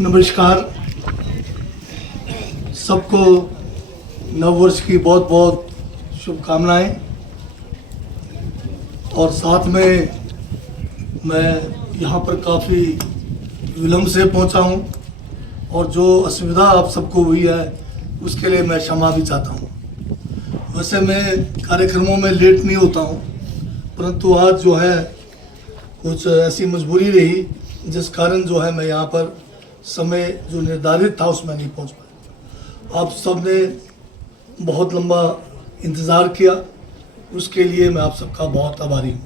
नमस्कार, सबको नववर्ष की बहुत बहुत शुभकामनाएं। और साथ में मैं यहाँ पर काफ़ी विलम्ब से पहुँचा हूँ और जो असुविधा आप सबको हुई है उसके लिए मैं क्षमा भी चाहता हूँ। वैसे मैं कार्यक्रमों में लेट नहीं होता हूँ, परंतु आज जो है कुछ ऐसी मजबूरी रही जिस कारण जो है मैं यहाँ पर समय जो निर्धारित था उसमें नहीं पहुँच पाया। आप सब ने बहुत लंबा इंतज़ार किया, उसके लिए मैं आप सबका बहुत आभारी हूँ।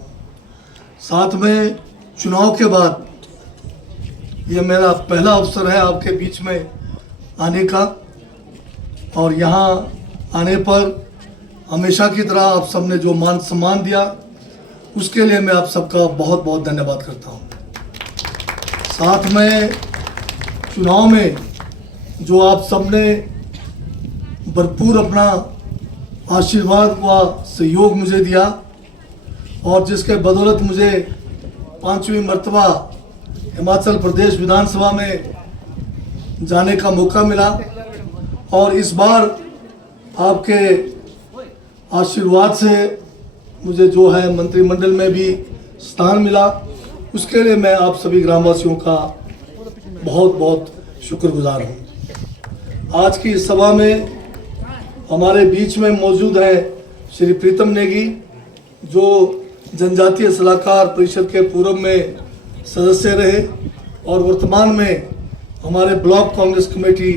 साथ में चुनाव के बाद ये मेरा पहला अवसर है आपके बीच में आने का, और यहाँ आने पर हमेशा की तरह आप सब ने जो मान सम्मान दिया उसके लिए मैं आप सबका बहुत बहुत धन्यवाद करता हूँ। साथ में चुनाव में जो आप सब ने भरपूर अपना आशीर्वाद व सहयोग मुझे दिया और जिसके बदौलत मुझे 5वीं मर्तबा हिमाचल प्रदेश विधानसभा में जाने का मौका मिला, और इस बार आपके आशीर्वाद से मुझे जो है मंत्रिमंडल में भी स्थान मिला, उसके लिए मैं आप सभी ग्रामवासियों का बहुत बहुत शुक्रगुजार हूँ। आज की इस सभा में हमारे बीच में मौजूद है श्री प्रीतम नेगी, जो जनजातीय सलाहकार परिषद के पूर्व में सदस्य रहे और वर्तमान में हमारे ब्लॉक कांग्रेस कमेटी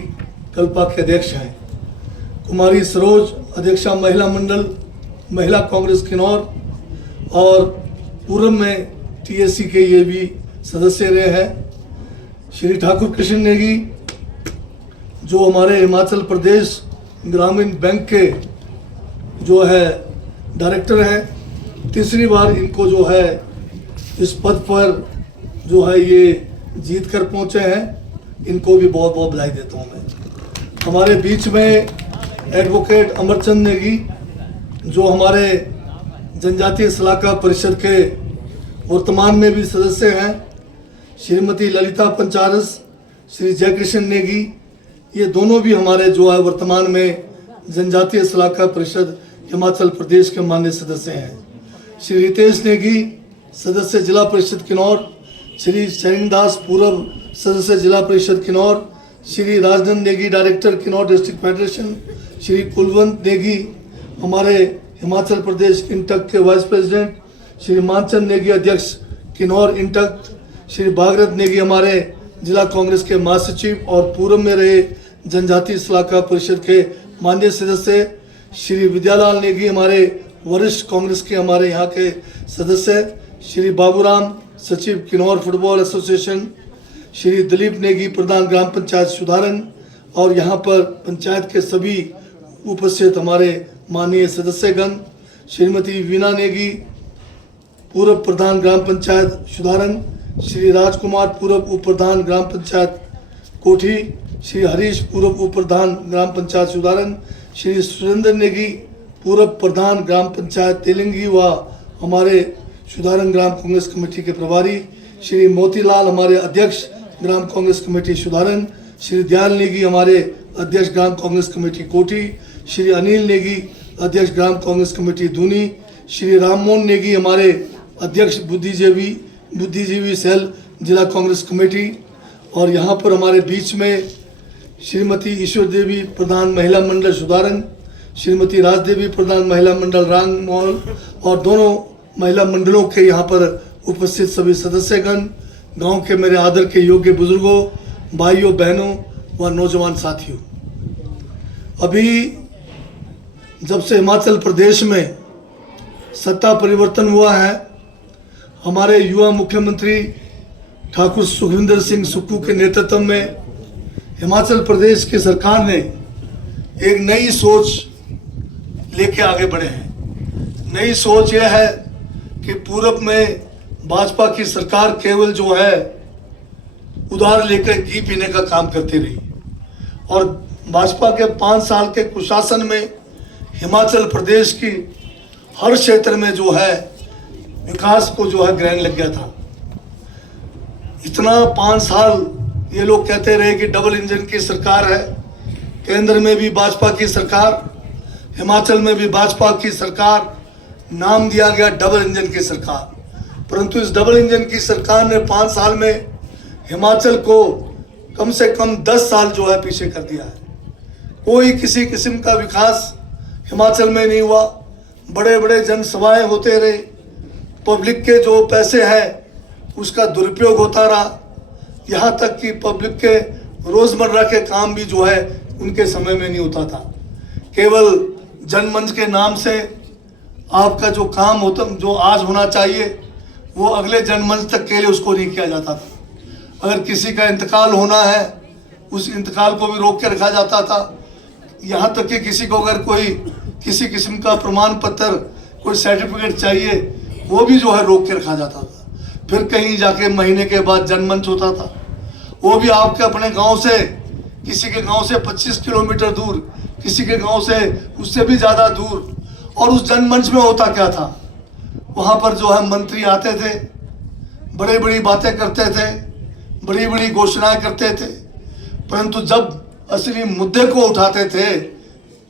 कल्पा के अध्यक्ष हैं। कुमारी सरोज अध्यक्षा महिला मंडल महिला कांग्रेस किन्नौर और पूर्व में टीएससी के ये भी सदस्य रहे हैं। श्री ठाकुर कृष्ण नेगी, जो हमारे हिमाचल प्रदेश ग्रामीण बैंक के जो है डायरेक्टर हैं, तीसरी बार इनको जो है इस पद पर जो है ये जीत कर पहुँचे हैं, इनको भी बहुत बहुत बधाई देता हूँ मैं। हमारे बीच में एडवोकेट अमरचंद नेगी, जो हमारे जनजातीय सलाहकार परिषद के वर्तमान में भी सदस्य हैं। श्रीमती ललिता पंचारस, श्री जयकृष्ण नेगी, ये दोनों भी हमारे जो है वर्तमान में जनजातीय सलाहकार परिषद हिमाचल प्रदेश के माननीय सदस्य हैं। श्री रितेश नेगी, सदस्य जिला परिषद किन्नौर, श्री शरण दास, पूर्व सदस्य जिला परिषद Kinnaur, Shri Rajnand Negi, director Kinnaur district federation, Shri Kulwant Negi, हमारे हिमाचल प्रदेश इंटक के वाइस प्रेसिडेंट, श्री मानचंद नेगी, अध्यक्ष किन्नौर इंटक, श्री भागरथ नेगी, हमारे जिला कांग्रेस के महासचिव और पूर्व में रहे जनजातीय सलाहकार परिषद के माननीय सदस्य, श्री विद्यालाल नेगी, हमारे वरिष्ठ कांग्रेस के हमारे यहाँ के सदस्य, श्री बाबूराम, सचिव किन्नौर फुटबॉल एसोसिएशन, श्री दिलीप नेगी, प्रधान ग्राम पंचायत सुधारन, और यहाँ पर पंचायत के सभी उपस्थित हमारे माननीय सदस्यगण, श्रीमती वीना नेगी, पूर्व प्रधान ग्राम पंचायत सुधारन, श्री राजकुमार, पूर्व उप प्रधान ग्राम पंचायत कोठी, श्री हरीश, पूर्व उप प्रधान ग्राम पंचायत सुधारन, श्री सुरेंद्र नेगी, पूर्व प्रधान ग्राम पंचायत तेलंगी व हमारे सुधारन ग्राम कांग्रेस कमेटी के प्रभारी, श्री मोतीलाल, हमारे अध्यक्ष ग्राम कांग्रेस कमेटी सुधारन, श्री दयाल नेगी, हमारे अध्यक्ष ग्राम कांग्रेस कमेटी कोठी, श्री अनिल नेगी, अध्यक्ष ग्राम कांग्रेस कमेटी दूनी, श्री राममोहन नेगी, हमारे अध्यक्ष बुद्धिजीवी सेल जिला कांग्रेस कमेटी, और यहाँ पर हमारे बीच में श्रीमती ईश्वर देवी, प्रधान महिला मंडल सुधारन, श्रीमती राजदेवी, प्रधान महिला मंडल रांग मॉल, और दोनों महिला मंडलों के यहाँ पर उपस्थित सभी सदस्यगण, गांव के मेरे आदर के योग्य बुजुर्गों, भाइयों बहनों व नौजवान साथियों। अभी जब से हिमाचल प्रदेश में सत्ता परिवर्तन हुआ है, हमारे युवा मुख्यमंत्री ठाकुर सुखविंदर सिंह सुक्खू के नेतृत्व में हिमाचल प्रदेश की सरकार ने एक नई सोच लेके आगे बढ़े हैं। नई सोच यह है कि पूर्व में भाजपा की सरकार केवल जो है उधार लेकर घी पीने का काम करती रही, और भाजपा के 5 साल के कुशासन में हिमाचल प्रदेश की हर क्षेत्र में जो है विकास को जो है ग्रहण लग गया था। इतना 5 साल ये लोग कहते रहे कि डबल इंजन की सरकार है, केंद्र में भी भाजपा की सरकार, हिमाचल में भी भाजपा की सरकार, नाम दिया गया डबल इंजन की सरकार। परंतु इस डबल इंजन की सरकार ने 5 साल में हिमाचल को कम से कम 10 साल जो है पीछे कर दिया है। कोई किसी किस्म का विकास हिमाचल में नहीं हुआ। बड़े बड़े जनसभाएं होते रहे, पब्लिक के जो पैसे हैं उसका दुरुपयोग होता रहा, यहाँ तक कि पब्लिक के रोज़मर्रा के काम भी जो है उनके समय में नहीं होता था। केवल जनमंच के नाम से आपका जो काम होता, जो आज होना चाहिए, वो अगले जनमंच तक के लिए उसको नहीं किया जाता था। अगर किसी का इंतकाल होना है, उस इंतकाल को भी रोक के रखा जाता था। यहाँ तक कि किसी को अगर कोई किसी किस्म का प्रमाण पत्र, कोई सर्टिफिकेट चाहिए, वो भी जो है रोक के रखा जाता था। फिर कहीं जाके महीने के बाद जनमंच होता था, वो भी आपके अपने गांव से, किसी के गांव से 25 किलोमीटर दूर, किसी के गांव से उससे भी ज़्यादा दूर। और उस जनमंच में होता क्या था, वहाँ पर जो है मंत्री आते थे, बड़ी बड़ी बातें करते थे, बड़ी बड़ी घोषणाएं करते थे, परंतु जब असली मुद्दे को उठाते थे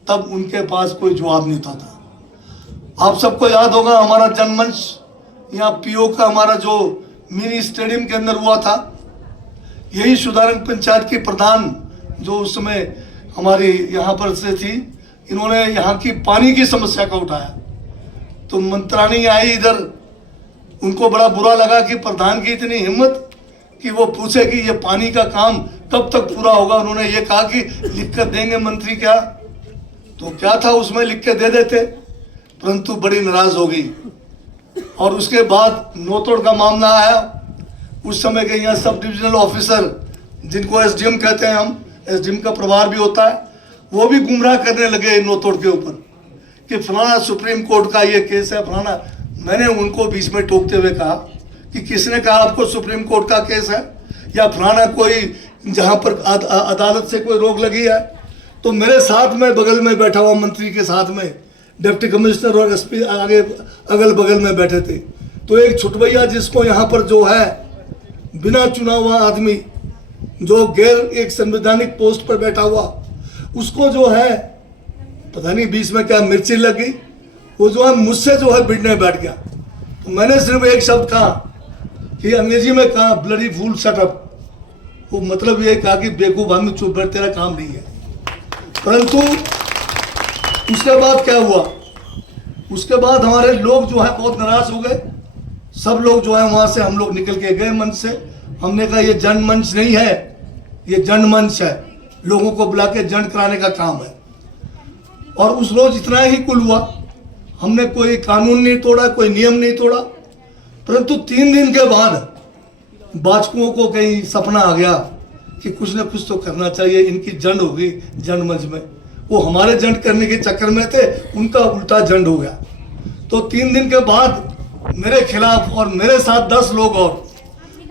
तब उनके पास कोई जवाब नहीं था। आप सबको याद होगा हमारा जनमंच यहाँ पीओ का हमारा जो मिनी स्टेडियम के अंदर हुआ था। यही सुधारंग पंचायत की प्रधान जो उस समय हमारी यहाँ पर से थी, इन्होंने यहाँ की पानी की समस्या को उठाया। तो मंत्राणी आई इधर, उनको बड़ा बुरा लगा कि प्रधान की इतनी हिम्मत कि वो पूछे कि ये पानी का काम कब तक पूरा होगा। उन्होंने ये कहा कि लिख कर देंगे मंत्री, क्या तो क्या था उसमें, लिख के दे देते, परंतु बड़ी नाराज हो गई। और उसके बाद नोतोड़ का मामला आया। उस समय के यहाँ सब डिविजनल ऑफिसर, जिनको एसडीएम कहते हैं हम, एसडीएम का प्रभार भी होता है, वो भी गुमराह करने लगे नोतोड़ के ऊपर कि फलाना सुप्रीम कोर्ट का ये केस है, फलाना। मैंने उनको बीच में टोकते हुए कहा कि किसने कहा आपको सुप्रीम कोर्ट का केस है, या फलाना कोई जहाँ पर अदालत से कोई रोक लगी है। तो मेरे साथ में बगल में बैठा हुआ मंत्री के साथ में डिप्टी कमिश्नर और एसपी आगे अगल बगल में बैठे थे। तो एक छुटभैया जिसको यहाँ पर जो है बिना चुना हुआ आदमी, जो गैर एक संवैधानिक पोस्ट पर बैठा हुआ, उसको जो है पता नहीं बीच में क्या मिर्ची लग गई, वो जो है मुझसे जो है भिड़ने बैठ गया। तो मैंने सिर्फ एक शब्द कहा कि अंग्रेजी में कहा ब्लडी फूल शट अप। वो मतलब ये कहा कि बेवकूफ आदमी चुप बैठ, तेरा काम नहीं है। परंतु उसके बाद क्या हुआ, उसके बाद हमारे लोग जो है बहुत नाराज हो गए। सब लोग जो है वहाँ से हम लोग निकल के गए मंच से। हमने कहा ये जनमंच नहीं है, ये जनमंच है, लोगों को बुला के जन कराने का काम है। और उस रोज इतना ही कुल हुआ, हमने कोई कानून नहीं तोड़ा, कोई नियम नहीं तोड़ा। परंतु 3 दिन के बाद भाजपुओं को कहीं सपना आ गया कि कुछ न कुछ तो करना चाहिए, इनकी जंड हो गई जनमंच में। वो हमारे जंड करने के चक्कर में थे, उनका उल्टा जंड हो गया। तो 3 दिन के बाद मेरे खिलाफ और मेरे साथ 10 लोग और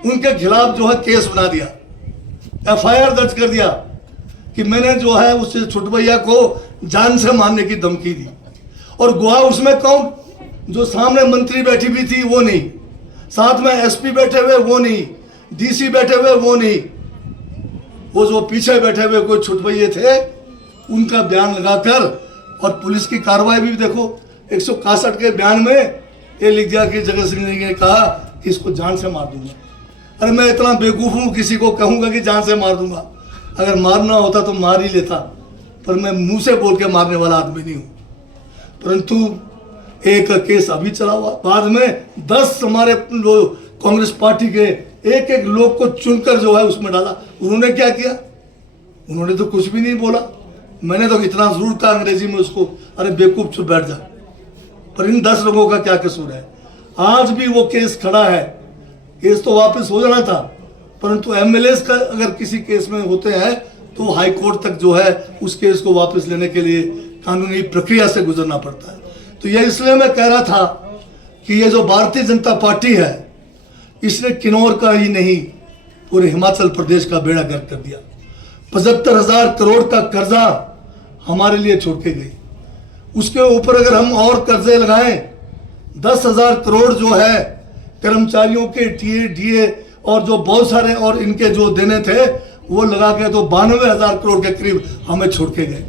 उनके खिलाफ जो है केस बना दिया, एफआईआर दर्ज कर दिया कि मैंने जो है उस छुटभैया को जान से मारने की धमकी दी। और गवाह उसमें कौन, जो सामने मंत्री बैठी भी थी वो नहीं, साथ में एसपी बैठे हुए वो नहीं, डीसी बैठे हुए वो नहीं, वो जो पीछे बैठे हुए कोई छुटभैये थे, उनका बयान लगाकर। और पुलिस की कार्रवाई भी देखो, 161 के बयान में ये लिख दिया कि जगत सिंह ने कहा कि इसको जान से मार दूंगा। अरे मैं इतना बेवकूफ़ हूँ किसी को कहूँगा कि जान से मार दूंगा? अगर मारना होता तो मार ही लेता, पर मैं मुंह से बोल के मारने वाला आदमी नहीं हूँ। परंतु एक केस अभी चला हुआ, बाद में 10 हमारे कांग्रेस पार्टी के एक एक लोग को चुनकर जो है उसमें डाला। उन्होंने क्या किया? उन्होंने तो कुछ भी नहीं बोला। मैंने तो इतना जरूर कहा अंग्रेजी में उसको, अरे बेवकूफ चुप बैठ जा। पर इन 10 लोगों का क्या कसूर है? आज भी वो केस खड़ा है। केस तो वापस हो जाना था, परंतु एमएलए का अगर किसी केस में होते हैं तो हाई कोर्ट तक जो है उस केस को वापस लेने के लिए कानूनी प्रक्रिया से गुजरना पड़ता है। तो ये इसलिए मैं कह रहा था कि ये जो भारतीय जनता पार्टी है, इसने किन्नौर का ही नहीं पूरे हिमाचल प्रदेश का बेड़ा गर्क कर दिया। 75,000 करोड़ का कर्जा हमारे लिए छोड़ के गई। उसके ऊपर अगर हम और कर्जे लगाएं, 10,000 करोड़ जो है कर्मचारियों के टीए डीए और जो बहुत सारे और इनके जो देने थे वो लगा के तो 92,000 करोड़ के करीब हमें छोड़ के गए।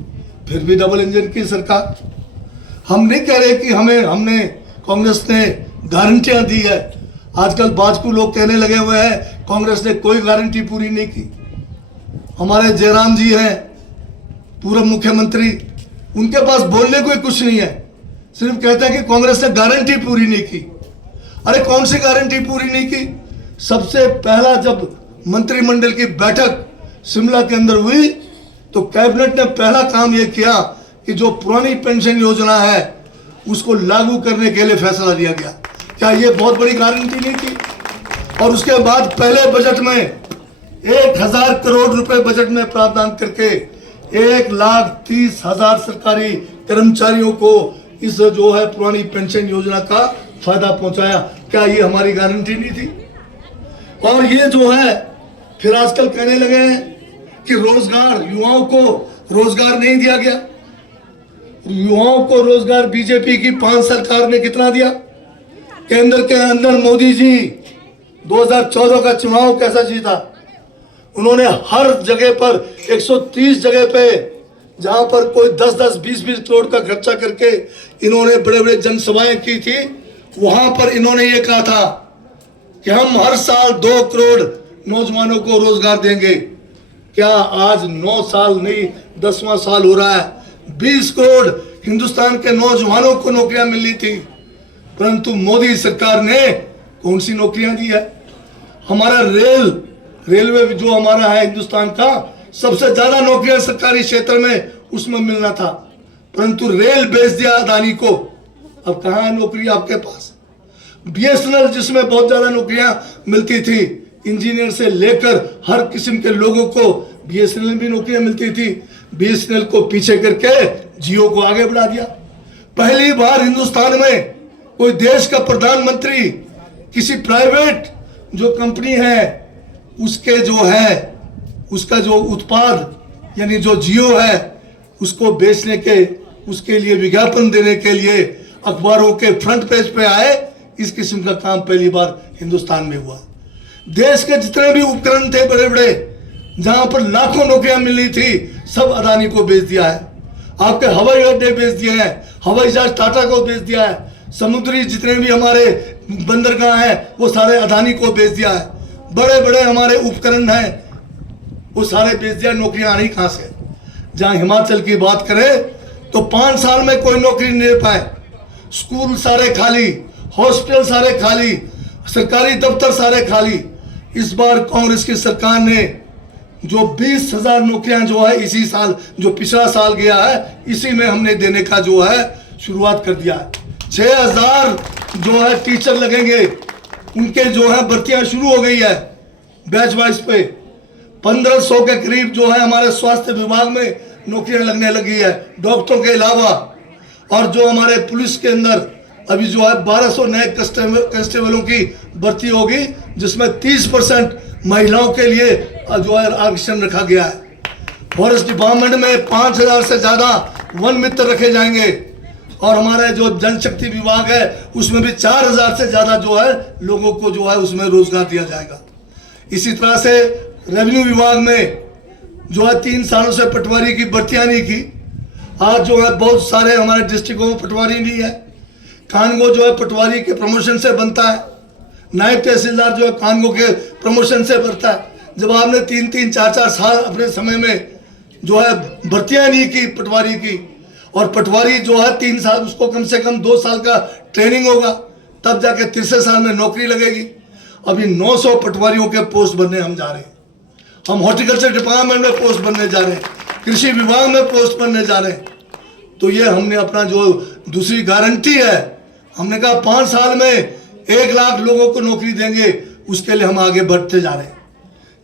फिर भी डबल इंजन की सरकार। हम नहीं कह रहे कि हमने कांग्रेस ने गारंटियां दी है। आजकल भाजपा लोग कहने लगे हुए हैं कांग्रेस ने कोई गारंटी पूरी नहीं की। हमारे जयराम जी हैं पूर्व मुख्यमंत्री, उनके पास बोलने को कुछ नहीं है, सिर्फ कहते हैं कि कांग्रेस ने गारंटी पूरी नहीं की। अरे कौन सी गारंटी पूरी नहीं की? सबसे पहला जब मंत्रिमंडल की बैठक शिमला के अंदर हुई तो कैबिनेट ने पहला काम यह किया कि जो पुरानी पेंशन योजना है उसको लागू करने के लिए फैसला लिया गया। क्या ये बहुत बड़ी गारंटी नहीं थी? और उसके बाद पहले बजट में 1,000 करोड़ रुपए बजट में प्रावधान करके 1,30,000 सरकारी कर्मचारियों को इस जो है पुरानी पेंशन योजना का फायदा पहुंचाया। क्या ये हमारी गारंटी नहीं थी? और ये जो है फिर आजकल कहने लगे हैं कि रोजगार, युवाओं को रोजगार नहीं दिया गया। युवाओं को रोजगार बीजेपी की 5 सरकार ने कितना दिया? केंद्र के अंदर मोदी जी 2014 का चुनाव कैसा जीता? उन्होंने हर जगह पर 130 जगह पे जहां पर कोई 10-10, 20-20 करोड़ का खर्चा करके इन्होंने बड़े बड़े जनसभाएं की थी। वहां पर इन्होंने ये कहा था कि हम हर साल 2 करोड़ नौजवानों को रोजगार देंगे। क्या आज 9 साल नहीं 10वां साल हो रहा है, 20 करोड़ हिंदुस्तान के नौजवानों को नौकरियां मिलनी थी, परंतु मोदी सरकार ने कौन सी नौकरियां दी है? हमारा रेलवे जो हमारा है हिंदुस्तान का, सबसे ज्यादा नौकरियां सरकारी क्षेत्र में उसमें मिलना था, परंतु रेल बेच दिया अदानी को। अब कहां है नौकरी आपके पास? BSNL जिसमें बहुत ज्यादा नौकरियां मिलती थी, इंजीनियर से लेकर हर किस्म के लोगों को BSNL भी नौकरियां मिलती थी, BSNL को पीछे करके जियो को आगे बढ़ा दिया। पहली बार हिंदुस्तान में कोई देश का प्रधानमंत्री किसी प्राइवेट जो कंपनी है उसके जो है उसका जो उत्पाद यानी जो जियो है उसको बेचने के उसके लिए विज्ञापन देने के लिए अखबारों के फ्रंट पेज पे आए, इस किस्म का काम पहली बार हिंदुस्तान में हुआ। देश के जितने भी उपकरण थे बड़े बड़े, जहां पर लाखों नौकरियां मिलनी थी, सब अदानी को बेच दिया है। आपके हवाई अड्डे बेच दिए हैं, हवाई जहाज टाटा को बेच दिया है, समुद्री जितने भी हमारे बंदरगाह हैं वो सारे अदानी को बेच दिया है, बड़े बड़े हमारे उपकरण हैं वो सारे बेच दिया। नौकरियां आनी कहां से? जहां हिमाचल की बात करें तो 5 साल में कोई नौकरी नहीं दे पाए, स्कूल सारे खाली, हॉस्पिटल सारे खाली, सरकारी दफ्तर सारे खाली। इस बार कांग्रेस की सरकार ने जो 20,000 नौकरियां जो है इसी साल, जो पिछला साल गया है, इसी में हमने देने का जो है शुरुआत कर दिया है। 6,000 जो है टीचर लगेंगे, उनके जो है भर्तियां शुरू हो गई है बैच वाइज पे। 1,500 के करीब जो है हमारे स्वास्थ्य विभाग में नौकरियां लगने लगी है डॉक्टरों के अलावा। और जो हमारे पुलिस के अंदर अभी जो है 1,200 नए कांस्टेबलों की भर्ती होगी, जिसमें 30% महिलाओं के लिए जो है आरक्षण रखा गया है। फॉरेस्ट डिपार्टमेंट में 5,000 से ज्यादा वन मित्र रखे जाएंगे और हमारे जो जल शक्ति विभाग है उसमें भी 4,000 से ज्यादा जो है लोगों को जो है उसमें रोजगार दिया जाएगा। इसी तरह से रेवेन्यू विभाग में जो है 3 सालों से पटवारी की भर्तियां नहीं की, आज जो है बहुत सारे हमारे डिस्ट्रिक्टों में पटवारी नहीं है। कानगो जो है पटवारी के प्रमोशन से बनता है, नायब तहसीलदार जो है कानगो के प्रमोशन से बनता है। जब आपने 3-3, 4-4 साल अपने समय में जो है भर्तियां नहीं की पटवारी की, और पटवारी जो है 3 साल, उसको कम से कम 2 साल का ट्रेनिंग होगा, तब जाके तीसरे साल में नौकरी लगेगी। अभी 900 पटवारियों के पोस्ट बनने हम जा रहे हैं, हम हॉर्टिकल्चर डिपार्टमेंट में पोस्ट बनने जा रहे हैं, कृषि विभाग में पोस्ट बनने जा रहे हैं। तो ये हमने अपना जो दूसरी गारंटी है, हमने कहा 5 साल में 1 लाख लोगों को नौकरी देंगे, उसके लिए हम आगे बढ़ते जा रहे हैं।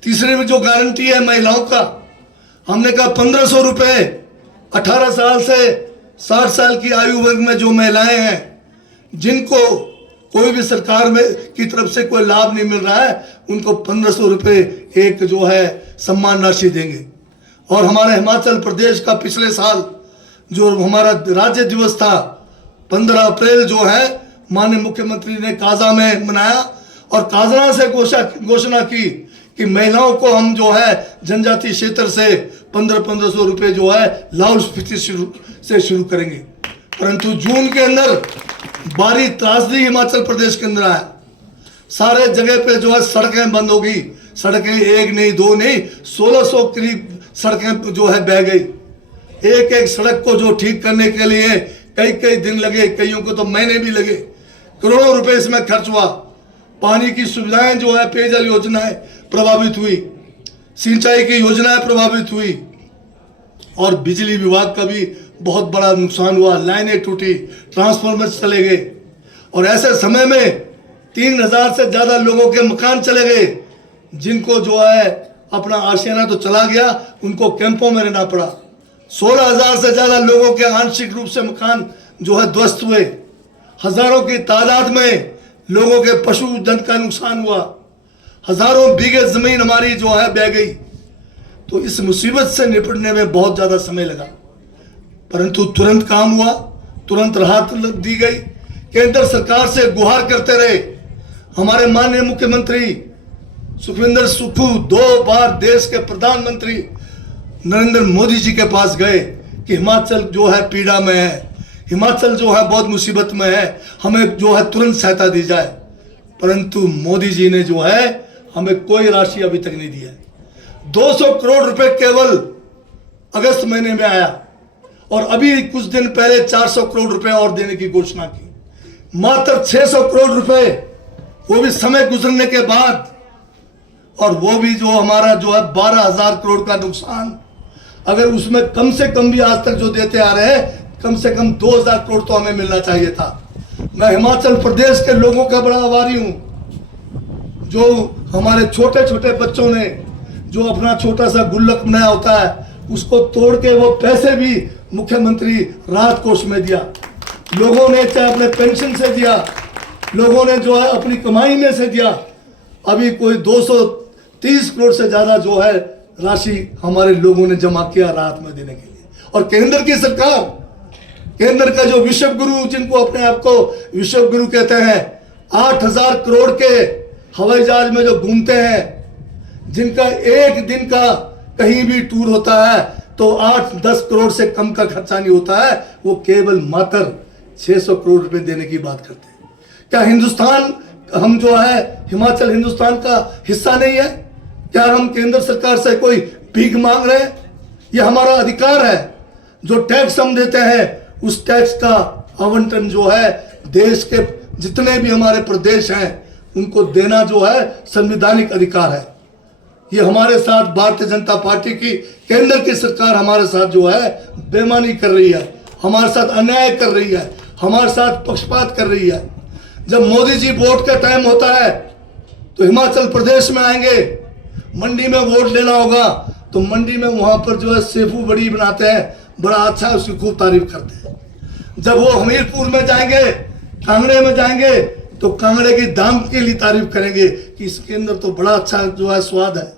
तीसरे में जो गारंटी है महिलाओं का, हमने कहा 1,500 रुपए 18 साल से 60 साल की आयु वर्ग में जो महिलाएं हैं, जिनको कोई भी सरकार में की तरफ से कोई लाभ नहीं मिल रहा है, उनको 1,500 रुपए एक जो है सम्मान राशि देंगे। और हमारे हिमाचल प्रदेश का पिछले साल जो हमारा राज्य दिवस था 15 अप्रैल जो है माननीय मुख्यमंत्री ने काजा में मनाया, और काजरा से घोषणा की कि महिलाओं को हम जो है जनजातीय क्षेत्र से 1500 रुपये जो है लाहौल स्पीति से शुरू करेंगे। परंतु जून के अंदर बारी त्रासदी हिमाचल प्रदेश के अंदर आया, सारे जगह पे जो है सड़कें बंद हो गई। सड़कें एक नहीं दो नहीं 1600 करीब सड़कें जो है बह गई। एक एक सड़क को जो ठीक करने के लिए कई कई दिन लगे, कईयों को तो महीने भी लगे। करोड़ों रुपए इसमें खर्च हुआ। पानी की सुविधाएं जो है, पेयजल योजनाएं प्रभावित हुई, सिंचाई की योजनाएं प्रभावित हुई और बिजली विभाग का भी बहुत बड़ा नुकसान हुआ। लाइनें टूटी, ट्रांसफार्मर चले गए और ऐसे समय में 3000 से ज्यादा लोगों के मकान चले गए। जिनको जो है अपना आशियाना तो चला गया, उनको कैंपों में रहना पड़ा। 16,000 से ज्यादा लोगों के आंशिक रूप से मकान जो है ध्वस्त हुए। हजारों की तादाद में लोगों के पशुधन का नुकसान हुआ। हजारों बीघे जमीन हमारी जो है बह गई। तो इस मुसीबत से निपटने में बहुत ज्यादा समय लगा, परंतु तुरंत काम हुआ, तुरंत राहत दी गई। केंद्र सरकार से गुहार करते रहे। हमारे माननीय मुख्यमंत्री सुखविंदर सुक्खू 2 बार देश के प्रधानमंत्री नरेंद्र मोदी जी के पास गए कि हिमाचल जो है पीड़ा में है, हिमाचल जो है बहुत मुसीबत में है, हमें जो है तुरंत सहायता दी जाए। परंतु मोदी जी ने जो है हमें कोई राशि अभी तक नहीं दी है। 200 करोड़ रुपए केवल अगस्त महीने में आया और अभी कुछ दिन पहले 400 करोड़ रुपए और देने की घोषणा की। मात्र 600 करोड़ रुपए, वो भी समय गुजरने के बाद, और वो भी जो हमारा जो है 12,000 करोड़ का नुकसान। अगर उसमें कम से कम भी आज तक जो देते आ रहे हैं, कम से कम 2,000 करोड़ तो हमें मिलना चाहिए था। मैं हिमाचल प्रदेश के लोगों का बड़ा आभारी हूं, जो हमारे छोटे छोटे बच्चों ने जो अपना छोटा सा गुल्लक बनाया होता है, उसको तोड़ के वो पैसे भी मुख्यमंत्री राहत कोष में दिया। लोगों ने चाहे अपने पेंशन से दिया, लोगों ने जो है अपनी कमाई में से दिया। अभी कोई 230 करोड़ से ज्यादा जो है राशि हमारे लोगों ने जमा किया राहत में देने के लिए। और केंद्र की सरकार, केंद्र का जो विश्व गुरु, जिनको अपने आप को विश्व गुरु कहते हैं, 8,000 करोड़ के हवाई जहाज में जो घूमते हैं, जिनका एक दिन का कहीं भी टूर होता है तो 8-10 करोड़ से कम का खर्चा नहीं होता है, वो केवल मात्र 600 करोड़ रुपए देने की बात करते हैं। क्या हिंदुस्तान, हम जो है हिमाचल हिंदुस्तान का हिस्सा नहीं है? क्या हम केंद्र सरकार से कोई भीख मांग रहे हैं? ये हमारा अधिकार है। जो टैक्स हम देते हैं, उस टैक्स का आवंटन जो है देश के जितने भी हमारे प्रदेश हैं उनको देना जो है संवैधानिक अधिकार है। ये हमारे साथ भारतीय जनता पार्टी की केंद्र की सरकार हमारे साथ जो है बेईमानी कर रही है, हमारे साथ अन्याय कर रही है, हमारे साथ पक्षपात कर रही है। जब मोदी जी वोट का टाइम होता है तो हिमाचल प्रदेश में आएंगे, मंडी में वोट लेना होगा तो मंडी में वहां पर जो है सेफू बड़ी बनाते हैं, बड़ा अच्छा, उसकी खूब तारीफ करते हैं। जब वो हमीरपुर में जाएंगे, कांगड़े में जाएंगे तो कांगड़े की दाम के लिए तारीफ करेंगे कि इसके अंदर तो बड़ा अच्छा जो है स्वाद है।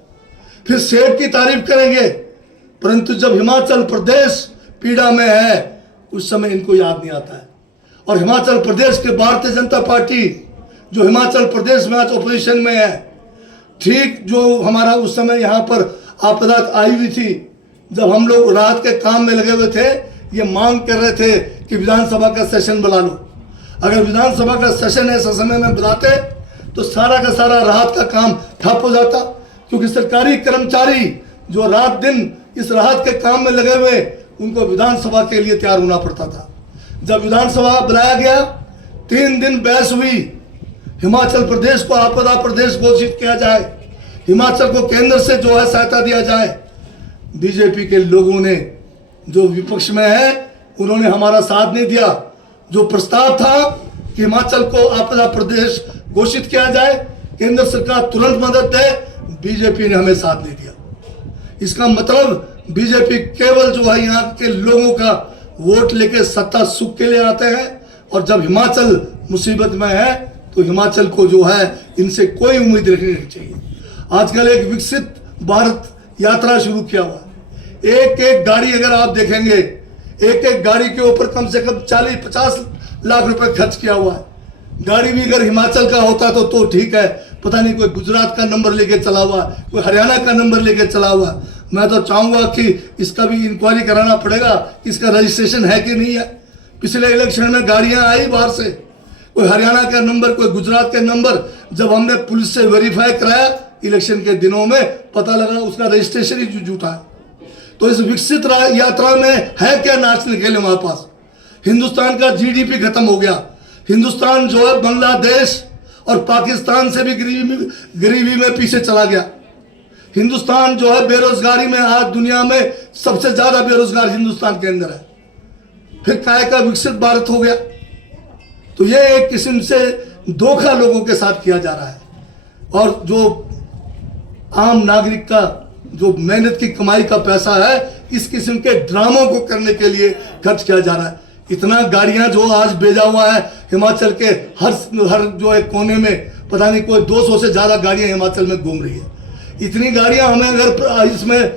फिर सेब की तारीफ करेंगे। परंतु जब हिमाचल प्रदेश पीड़ा में है, उस समय इनको याद नहीं आता है। और हिमाचल प्रदेश के भारतीय जनता पार्टी जो हिमाचल प्रदेश में आज ऑपोजिशन में है, ठीक जो हमारा उस समय यहाँ पर आपदा आई हुई थी, जब हम लोग रात के काम में लगे हुए थे, ये मांग कर रहे थे कि विधानसभा का सेशन बुला लो। अगर विधानसभा का सेशन ऐसा समय में बुलाते तो सारा का सारा राहत का काम ठप हो जाता, क्योंकि सरकारी कर्मचारी जो रात दिन इस राहत के काम में लगे हुए, उनको विधानसभा के लिए तैयार होना पड़ता था। जब विधानसभा बुलाया गया, 3 दिन बहस हुई, हिमाचल प्रदेश को आपदा प्रदेश घोषित किया जाए, हिमाचल को केंद्र से जो है सहायता दिया जाए। बीजेपी के लोगों ने जो विपक्ष में है, उन्होंने हमारा साथ नहीं दिया। जो प्रस्ताव था कि हिमाचल को आपदा प्रदेश घोषित किया जाए, केंद्र सरकार तुरंत मदद दे, बीजेपी ने हमें साथ नहीं दिया। इसका मतलब बीजेपी केवल जो है यहाँ के लोगों का वोट लेके सत्ता सुख के लिए आते हैं, और जब हिमाचल मुसीबत में है तो हिमाचल को जो है इनसे कोई उम्मीद रखनी नहीं चाहिए। आजकल एक विकसित भारत यात्रा शुरू किया हुआ है। एक एक गाड़ी अगर आप देखेंगे, एक एक गाड़ी के ऊपर कम से कम 40-50 लाख रुपए खर्च किया हुआ है। गाड़ी भी अगर हिमाचल का होता तो ठीक है, पता नहीं कोई गुजरात का नंबर लेके चला हुआ, कोई हरियाणा का नंबर लेके चला हुआ। मैं तो चाहूँगा कि इसका भी इंक्वायरी कराना पड़ेगा, इसका रजिस्ट्रेशन है कि नहीं है। पिछले इलेक्शन में गाड़ियाँ आई बाहर से, कोई हरियाणा का नंबर, कोई गुजरात का नंबर, जब हमने पुलिस से वेरीफाई कराया इलेक्शन के दिनों में, पता लगा उसका रजिस्ट्रेशन ही झूठा है। तो इस विकसित यात्रा में है क्या नाचने के लिए हमारे पास? हिंदुस्तान का जीडीपी खत्म हो गया। हिंदुस्तान जो है बांग्लादेश और पाकिस्तान से भी गरीबी में पीछे चला गया। हिंदुस्तान जो है बेरोजगारी में, आज दुनिया में सबसे ज्यादा बेरोजगार हिंदुस्तान के अंदर है। फिर काय का विकसित भारत हो गया। तो ये एक किस्म से धोखा लोगों के साथ किया जा रहा है, और जो आम नागरिक का जो मेहनत की कमाई का पैसा है, इस किस्म के ड्रामों को करने के लिए खर्च किया जा रहा है। इतना गाड़ियां जो आज भेजा हुआ है हिमाचल के हर जो एक कोने में, पता नहीं कोई 200 से ज्यादा गाड़ियां हिमाचल में घूम रही है। इतनी गाड़ियां हमें अगर इसमें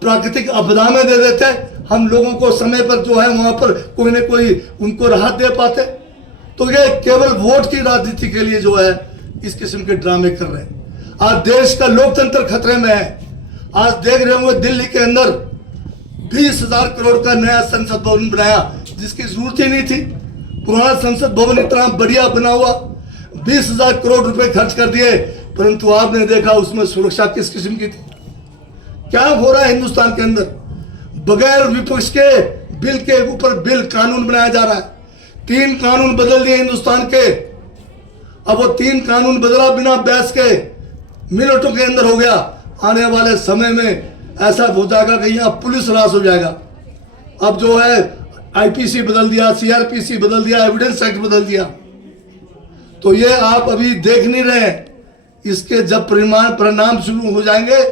प्राकृतिक आपदा में दे देते, हम लोगों को समय पर जो है वहां पर कोई न कोई उनको राहत दे पाते। तो ये केवल वोट की राजनीति के लिए जो है इस किस्म के ड्रामे कर रहे हैं। आज देश का लोकतंत्र खतरे में है। आज देख रहे होंगे दिल्ली के अंदर 20,000 करोड़ का नया संसद भवन बनाया, जिसकी जरूरत ही नहीं थी। पुराना संसद भवन इतना बढ़िया बना हुआ, 20,000 करोड़ रुपए खर्च कर दिए, परंतु आपने देखा उसमें सुरक्षा किस किस्म की थी। क्या हो रहा है हिंदुस्तान के अंदर? बगैर विपक्ष के बिल के ऊपर बिल, कानून बनाया जा रहा है। 3 कानून बदल दिए हिंदुस्तान के। अब वो 3 कानून बदला बिना बहस के, मिनटों के अंदर हो गया। आने वाले समय में ऐसा हो जाएगा कि यहाँ पुलिस राज हो जाएगा। अब जो है आईपीसी बदल दिया, सीआरपीसी बदल दिया, एविडेंस एक्ट बदल दिया। तो ये आप अभी देख नहीं रहे। इसके जब परिणाम शुरू हो जाएंगे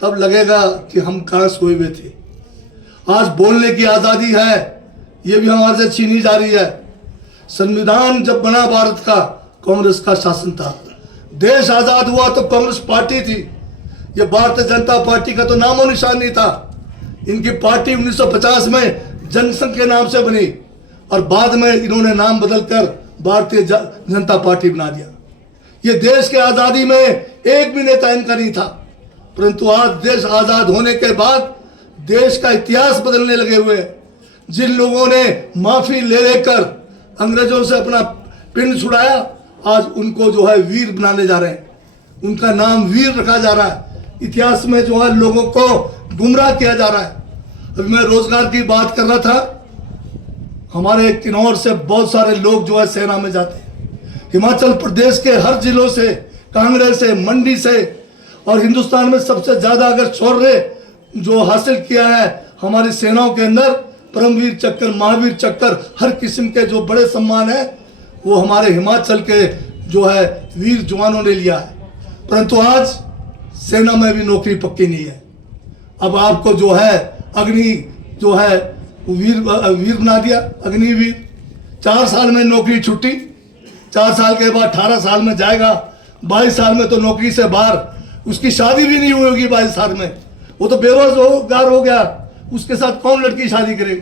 तब लगेगा कि हम कहाँ सोए हुए थे। आज बोलने की आज़ादी है, ये भी हमारे से छीनी जा रही है। संविधान जब बना भारत का, कांग्रेस का शासन था। देश आजाद हुआ तो कांग्रेस पार्टी थी। ये भारतीय जनता पार्टी का तो नामो निशान नहीं था। इनकी पार्टी 1950 में जनसंघ के नाम से बनी, और बाद में इन्होंने नाम बदलकर भारतीय जनता पार्टी बना दिया। ये देश के आजादी में एक भी नेता इनका नहीं था, परंतु आज देश आजाद होने के बाद देश का इतिहास बदलने लगे हुए हैं। जिन लोगों ने माफी ले लेकर अंग्रेजों से अपना पिंड छुड़ाया, आज उनको जो है वीर बनाने जा रहे हैं। उनका नाम वीर रखा जा रहा है। इतिहास में जो है लोगों को गुमराह किया जा रहा है। अभी मैं रोजगार की बात कर रहा था। हमारे किन्नौर से बहुत सारे लोग जो है सेना में जाते हैं। हिमाचल प्रदेश के हर जिलों से, कांगड़ा से, मंडी से, और हिंदुस्तान में सबसे ज्यादा अगर शौर्य जो हासिल किया है हमारी सेनाओं के अंदर, परमवीर चक्र, महावीर चक्र, हर किस्म के जो बड़े सम्मान है वो हमारे हिमाचल के जो है वीर जवानों ने लिया है। परंतु आज सेना में भी नौकरी पक्की नहीं है। अब आपको जो है अग्नि जो है वीर बना दिया, अग्निवीर। 4 साल में नौकरी छुट्टी, 4 साल के बाद 18 साल में जाएगा, 22 साल में तो नौकरी से बाहर। उसकी शादी भी नहीं हुई होगी 22 साल में, वो तो बेरोजगार हो गया। उसके साथ कौन लड़की शादी करेगी?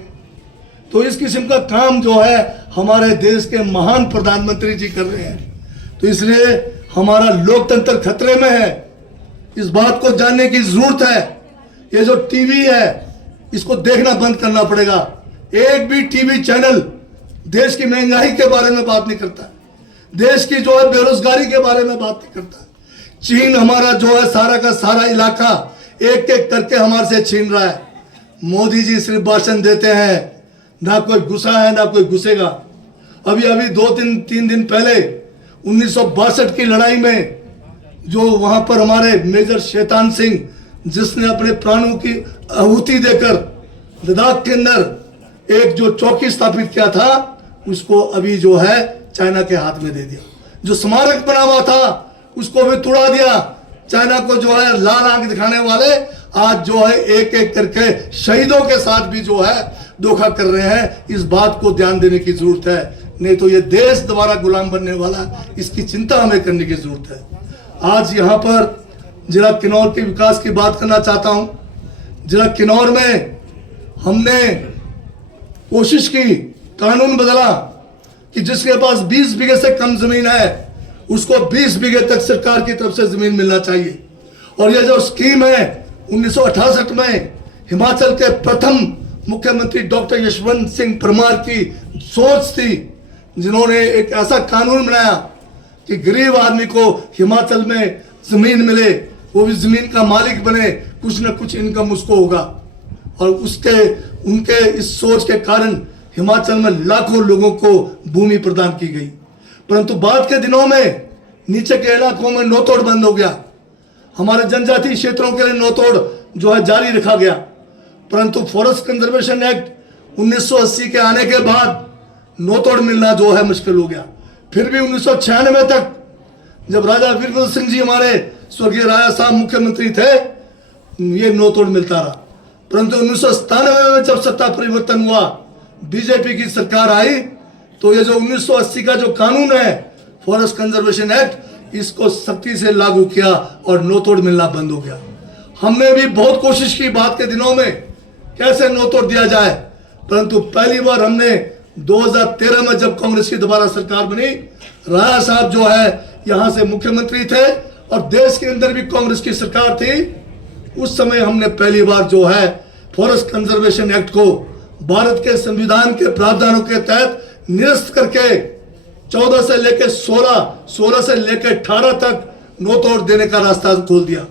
तो इस किस्म का काम जो है हमारे देश के महान प्रधानमंत्री जी कर रहे हैं। तो इसलिए हमारा लोकतंत्र खतरे में है। इस बात को जानने की जरूरत है। ये जो टीवी है इसको देखना बंद करना पड़ेगा। एक भी टीवी चैनल देश की महंगाई के बारे में बात नहीं करता, देश की जो है बेरोजगारी के बारे में बात नहीं करता। चीन हमारा जो है सारा का सारा इलाका एक एक करके हमारे से छीन रहा है। मोदी जी सिर्फ भाषण देते हैं, ना कोई घुसा है ना कोई घुसेगा। अभी 2-3 दिन पहले 1962 की लड़ाई में जो वहां पर हमारे मेजर शैतान सिंह, जिसने अपने प्राणों की आहुति देकर लद्दाख के अंदर एक जो चौकी स्थापित किया था, उसको अभी जो है चाइना के हाथ में दे दिया। जो स्मारक बना हुआ था उसको भी तोड़ा दिया। चाइना को जो है लाल आंख दिखाने वाले आज जो है एक एक करके शहीदों के साथ भी जो है धोखा कर रहे हैं। इस बात को ध्यान देने की जरूरत है, नहीं तो ये देश दोबारा गुलाम बनने वाला, इसकी चिंता हमें करने की जरूरत है। आज यहाँ पर जिला किन्नौर के विकास की बात करना चाहता हूँ। जिला किन्नौर में हमने कोशिश की, कानून बदला, कि जिसके पास 20 बीघे से कम जमीन है उसको 20 बीघे तक सरकार की तरफ से जमीन मिलना चाहिए। और ये जो स्कीम है 1968 में हिमाचल के प्रथम मुख्यमंत्री डॉक्टर यशवंत सिंह परमार की सोच थी, जिन्होंने एक ऐसा कानून बनाया कि गरीब आदमी को हिमाचल में जमीन मिले, वो भी जमीन का मालिक बने, कुछ न कुछ इनकम उसको होगा। और उनके इस सोच के कारण हिमाचल में लाखों लोगों को भूमि प्रदान की गई। परंतु बाद के दिनों में नीचे के इलाकों में नौतोड़ बंद हो गया, हमारे जनजातीय क्षेत्रों के लिए नौतोड़ जो है जारी रखा गया। परंतु फॉरेस्ट कंजर्वेशन एक्ट 1980 के आने के बाद नौतोड़ मिलना जो है मुश्किल हो गया। फिर भी 1996 तक जब राजा वीरभद्र सिंह जी हमारे स्वर्गीय राजा साहब मुख्यमंत्री थे, ये नौतोड़ मिलता रहा। परंतु 1997 में जब सत्ता परिवर्तन हुआ, बीजेपी की सरकार आई, तो ये जो 1980 का जो कानून है फॉरेस्ट कंजर्वेशन एक्ट, इसको सख्ती से लागू किया और नौतोड़ मिलना बंद हो गया। हमने भी बहुत कोशिश की बाद के दिनों में कैसे नौतोड़ दिया जाए, परंतु पहली बार हमने 2013 में जब कांग्रेस की दोबारा सरकार बनी, राजा साहब जो है यहाँ से मुख्यमंत्री थे और देश के अंदर भी कांग्रेस की सरकार थी, उस समय हमने पहली बार जो है फॉरेस्ट कंजर्वेशन एक्ट को भारत के संविधान के प्रावधानों के तहत निरस्त करके 14 से लेकर 16 से लेकर 18 तक नौतोड़ देने का रास्ता खोल दिया।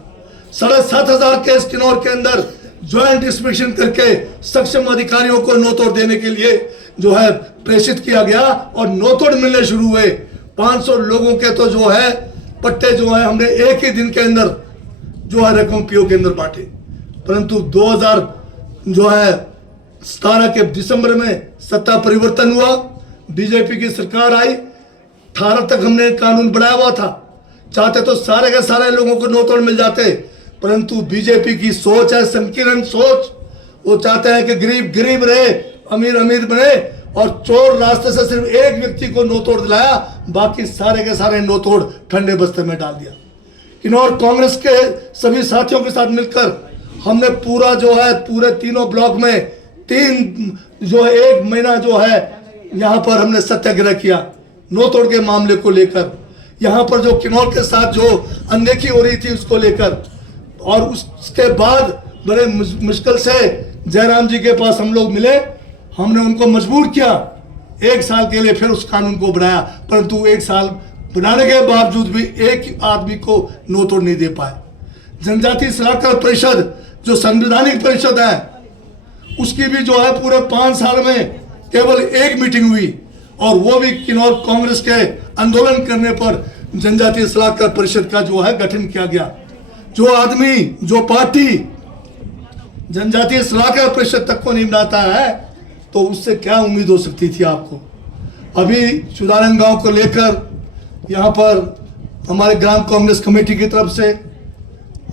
7,500 केस किन्नौर के अंदर ज्वाइंट इंस्पेक्शन करके सक्षम अधिकारियों को नौतोड़ देने के लिए जो है प्रेषित किया गया और नौतोड़ मिलने शुरू हुए। 500 लोगों के तो जो है पट्टे जो है हमने एक ही दिन के अंदर जो है रकम पीओ के अंदर बांटे। परंतु 2017 के दिसंबर में सत्ता परिवर्तन हुआ, बीजेपी की सरकार आई, 18 तक हमने कानून बनाया हुआ था, चाहते तो सारे के सारे लोगों को नौतोड़ मिल जाते, परंतु बीजेपी की सोच है संकीर्ण सोच। वो चाहते हैं कि गरीब गरीब रहे, अमीर अमीर बने, और चोर रास्ते से सिर्फ एक व्यक्ति को नौतोड़ दिलाया, बाकी सारे के सारे नौतोड़ ठंडे बस्ते में डाल दिया। किन्नौर कांग्रेस के सभी साथियों के साथ मिलकर हमने पूरा जो है पूरे तीनों ब्लॉक में 1 महीना जो है यहाँ पर हमने सत्याग्रह किया नौतोड़ के मामले को लेकर। यहाँ पर जो किन्नौर के साथ जो अनदेखी हो रही थी उसको लेकर, और उसके बाद बड़े मुश्किल से जयराम जी के पास हम लोग मिले, हमने उनको मजबूर किया 1 साल के लिए फिर उस कानून को बढ़ाया, परंतु 1 साल बनाने के बावजूद भी एक आदमी को नौतोड़ नहीं दे पाए। जनजातीय सलाहकार परिषद जो संवैधानिक परिषद है, उसकी भी जो है पूरे 5 साल में केवल 1 मीटिंग हुई, और वो भी किन्नौर कांग्रेस के आंदोलन करने पर जनजातीय सलाहकार परिषद का जो है गठन किया गया। जो आदमी जो पार्टी जनजातीय सलाहकार परिषद तक को नहीं बनाता है, तो उससे क्या उम्मीद हो सकती थी आपको। अभी सुधारन गांव को लेकर यहाँ पर हमारे ग्राम कांग्रेस कमेटी की तरफ से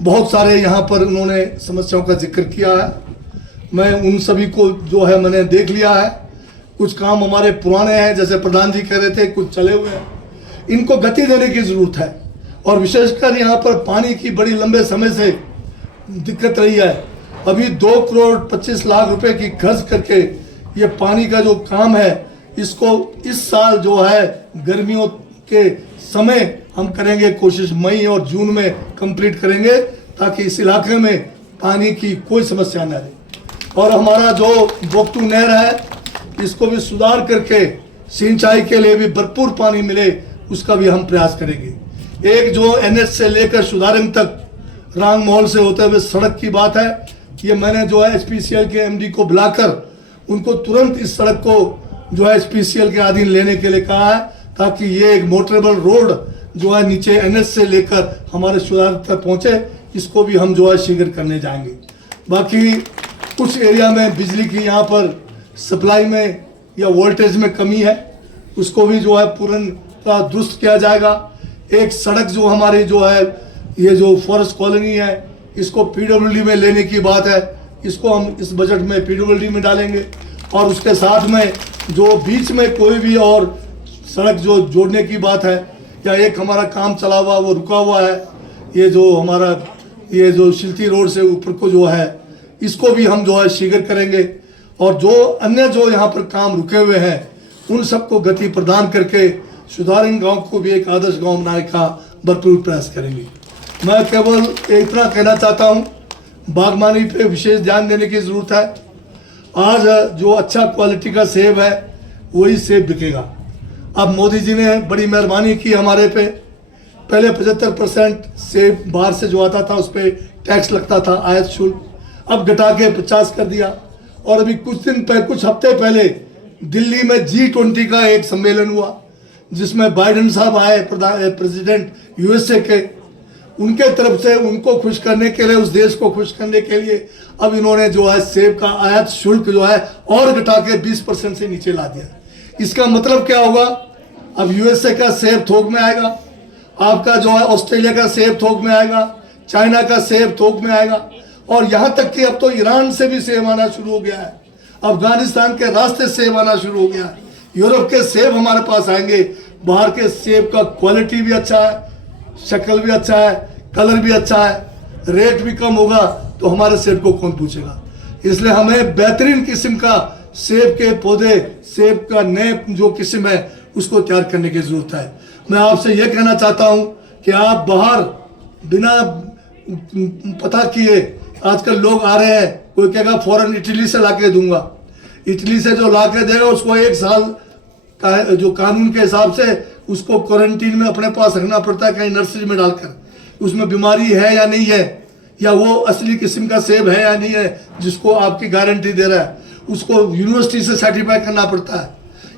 बहुत सारे यहाँ पर उन्होंने समस्याओं का जिक्र किया है। मैं उन सभी को जो है मैंने देख लिया है। कुछ काम हमारे पुराने हैं, जैसे प्रधान जी कह रहे थे, कुछ चले हुए हैं, इनको गति देने की ज़रूरत है। और विशेषकर यहाँ पर पानी की बड़ी लंबे समय से दिक्कत रही है। अभी 2 करोड़ 25 लाख रुपए की खर्च करके ये पानी का जो काम है, इसको इस साल जो है गर्मियों के समय हम करेंगे कोशिश, मई और जून में कंप्लीट करेंगे, ताकि इस इलाके में पानी की कोई समस्या न रहे। और हमारा जो बोगटू नहर है, इसको भी सुधार करके सिंचाई के लिए भी भरपूर पानी मिले, उसका भी हम प्रयास करेंगे। एक जो NH से लेकर सुधारन तक रांग महल से होते हुए सड़क की बात है, ये मैंने जो है SPCL के MD को बुलाकर उनको तुरंत इस सड़क को जो है SPCL के अधीन लेने के लिए कहा है, ताकि ये एक मोटरेबल रोड जो है नीचे NH से लेकर हमारे सुधार तक पहुँचे। इसको भी हम जो है शीघ्र करने जाएंगे। बाकी कुछ एरिया में बिजली की यहाँ पर सप्लाई में या वोल्टेज में कमी है, उसको भी जो है पूर्ण दुरुस्त किया जाएगा। एक सड़क जो हमारी जो है ये जो फॉरेस्ट कॉलोनी है, इसको PWD में लेने की बात है, इसको हम इस बजट में PWD में डालेंगे। और उसके साथ में जो बीच में कोई भी और सड़क जो जोड़ने की बात है, या एक हमारा काम चला हुआ वो रुका हुआ है, ये जो हमारा ये जो शिल्टी रोड से ऊपर को जो है, इसको भी हम जो है शीघ्र करेंगे। और जो अन्य जो यहाँ पर काम रुके हुए हैं, उन सबको गति प्रदान करके सुधारन गांव को भी एक आदर्श गांव बनाने का भरपूर प्रयास करेंगे। मैं केवल इतना कहना चाहता हूं, बागवानी पे विशेष ध्यान देने की ज़रूरत है। आज जो अच्छा क्वालिटी का सेब है वही सेब बिकेगा। अब मोदी जी ने बड़ी मेहरबानी की हमारे पे। पहले 75% सेब बाहर से जो आता था उस पर टैक्स लगता था, आयात शुल्क, अब घटा के 50 कर दिया। और अभी कुछ हफ्ते पहले दिल्ली में G20 का एक सम्मेलन हुआ जिसमें बाइडेन साहब आए, प्रेसिडेंट USA के। उनके तरफ से उनको खुश करने के लिए, उस देश को खुश करने के लिए अब इन्होंने जो है सेब का आयात शुल्क जो है और घटा के 20% से नीचे ला दिया। इसका मतलब क्या होगा, अब USA का सेब थोक में आएगा, आपका जो है ऑस्ट्रेलिया का सेब थोक में आएगा, चाइना का सेब थोक में आएगा, और यहाँ तक कि अब तो ईरान से भी सेब आना शुरू हो गया है, अफगानिस्तान के रास्ते सेब आना शुरू हो गया है, यूरोप के सेब हमारे पास आएंगे। बाहर के सेब का क्वालिटी भी अच्छा है, शक्ल भी अच्छा है, कलर भी अच्छा है, रेट भी कम होगा, तो हमारे सेब को कौन पूछेगा। इसलिए हमें बेहतरीन किस्म का सेब के पौधे, सेब का नए जो किस्म है उसको तैयार करने की ज़रूरत है। मैं आपसे ये कहना चाहता हूँ कि आप बाहर बिना पता किए, आजकल लोग आ रहे हैं, कोई कहेगा फॉरेन इटली से ला के दूंगा, इटली से जो ला के देगा उसको 1 साल का जो कानून के हिसाब से उसको क्वारंटीन में अपने पास रखना पड़ता है, कहीं नर्सरी में डालकर। उसमें बीमारी है या नहीं है, या वो असली किस्म का सेब है या नहीं है जिसको आपकी गारंटी दे रहा है, उसको यूनिवर्सिटी से सर्टिफाई करना पड़ता है।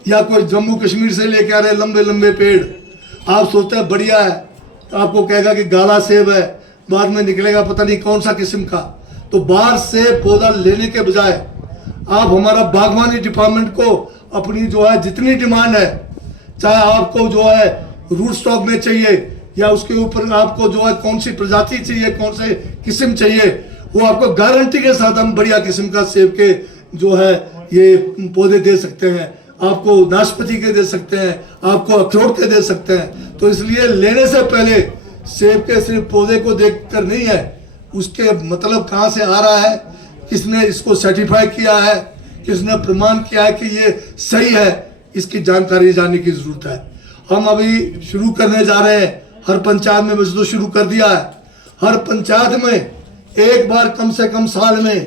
या कोई जम्मू कश्मीर से लेके आ रहे लंबे लंबे पेड़, आप सोचते हैं बढ़िया है, आपको कहेगा कि गाला सेब है, बाद में निकलेगा पता नहीं कौन सा किस्म का। तो बाहर से पौधा लेने के बजाय आप हमारा बागवानी डिपार्टमेंट को अपनी जो है जितनी डिमांड है, चाहे आपको जो है रूट स्टॉक में चाहिए या उसके ऊपर आपको जो है कौन सी प्रजाति चाहिए, कौन से किस्म चाहिए, वो आपको गारंटी के साथ हम बढ़िया किस्म का सेब के जो है ये पौधे दे सकते हैं। आपको नाशपाती के दे सकते हैं, आपको अखरोट के दे सकते हैं। तो इसलिए लेने से पहले सेब के सिर्फ पौधे को देखकर नहीं है, उसके मतलब कहाँ से आ रहा है, किसने इसको सर्टिफाई किया है, किसने प्रमाण किया है कि ये सही है, इसकी जानकारी जानने की जरूरत है। हम अभी शुरू करने जा रहे हैं, हर पंचायत में मजदूर शुरू कर दिया है। हर पंचायत में एक बार कम से कम साल में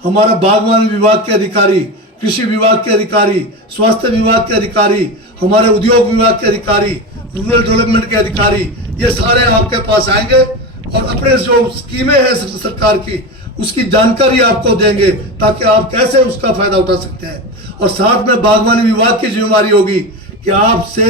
हमारा बागवानी विभाग के अधिकारी, कृषि विभाग के अधिकारी, स्वास्थ्य विभाग के अधिकारी, हमारे उद्योग विभाग के अधिकारी, रूरल डेवलपमेंट के अधिकारी, ये सारे आपके पास आएंगे और अपने जो स्कीमें हैं सरकार की उसकी जानकारी आपको देंगे ताकि आप कैसे उसका फायदा उठा सकते हैं। और साथ में बागवानी विभाग की जिम्मेदारी होगी कि आपसे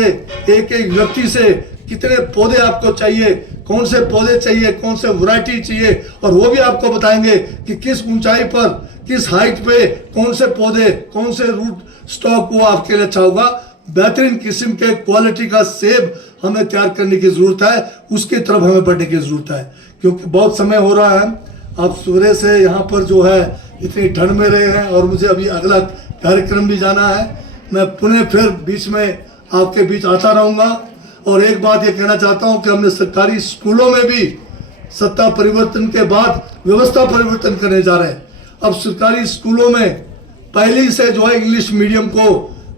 एक एक व्यक्ति से कितने पौधे आपको चाहिए, कौन से पौधे चाहिए, कौन से वैरायटी चाहिए, और वो भी आपको बताएंगे कि किस ऊंचाई पर, किस हाइट पे कौन से पौधे, कौन से रूट स्टॉक वो आपके लिए अच्छा होगा। बेहतरीन किस्म के क्वालिटी का सेब हमें तैयार करने की जरूरत है, उसकी तरफ हमें बढ़ने की जरूरत है, क्योंकि बहुत समय हो रहा है। अब सुबह से यहाँ पर जो है इतनी ठंड में रहे हैं और मुझे अभी अगला कार्यक्रम भी जाना है। मैं पुनः फिर बीच में आपके बीच आता रहूँगा। और एक बात ये कहना चाहता हूँ कि हमने सरकारी स्कूलों में भी सत्ता परिवर्तन के बाद व्यवस्था परिवर्तन करने जा रहे हैं। अब सरकारी स्कूलों में पहली से जो है इंग्लिश मीडियम को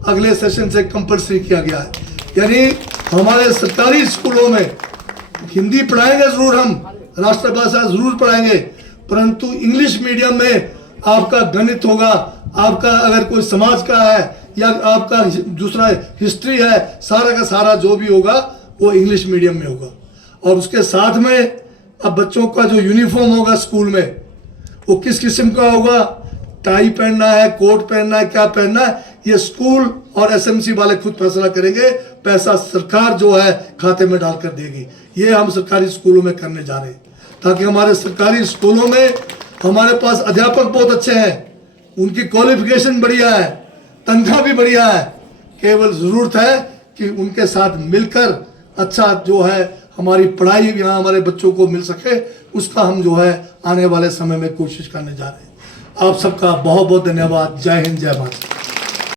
अगले सेशन से कंपलसरी किया गया है। यानी हमारे सरकारी स्कूलों में हिंदी पढ़ाएंगे जरूर, हम राष्ट्रभाषा जरूर पढ़ाएंगे, परंतु इंग्लिश मीडियम में आपका गणित होगा, आपका अगर कोई समाज का है या आपका दूसरा हिस्ट्री है, सारा का सारा जो भी होगा वो इंग्लिश मीडियम में होगा। और उसके साथ में अब बच्चों का जो यूनिफॉर्म होगा स्कूल में वो किस किस्म का होगा, टाई पहनना है, कोट पहनना है, क्या पहनना है, ये स्कूल और SMC वाले खुद फैसला करेंगे। पैसा सरकार जो है खाते में डालकर देगी। ये हम सरकारी स्कूलों में करने जा रहे हैं ताकि हमारे सरकारी स्कूलों में हमारे पास अध्यापक बहुत अच्छे हैं, उनकी क्वालिफिकेशन बढ़िया है, तनख्वाह भी बढ़िया है, केवल ज़रूरत है कि उनके साथ मिलकर अच्छा जो है हमारी पढ़ाई यहाँ हमारे बच्चों को मिल सके, उसका हम जो है आने वाले समय में कोशिश करने जा रहे हैं। आप सबका बहुत बहुत धन्यवाद। जय हिंद, जय भारत।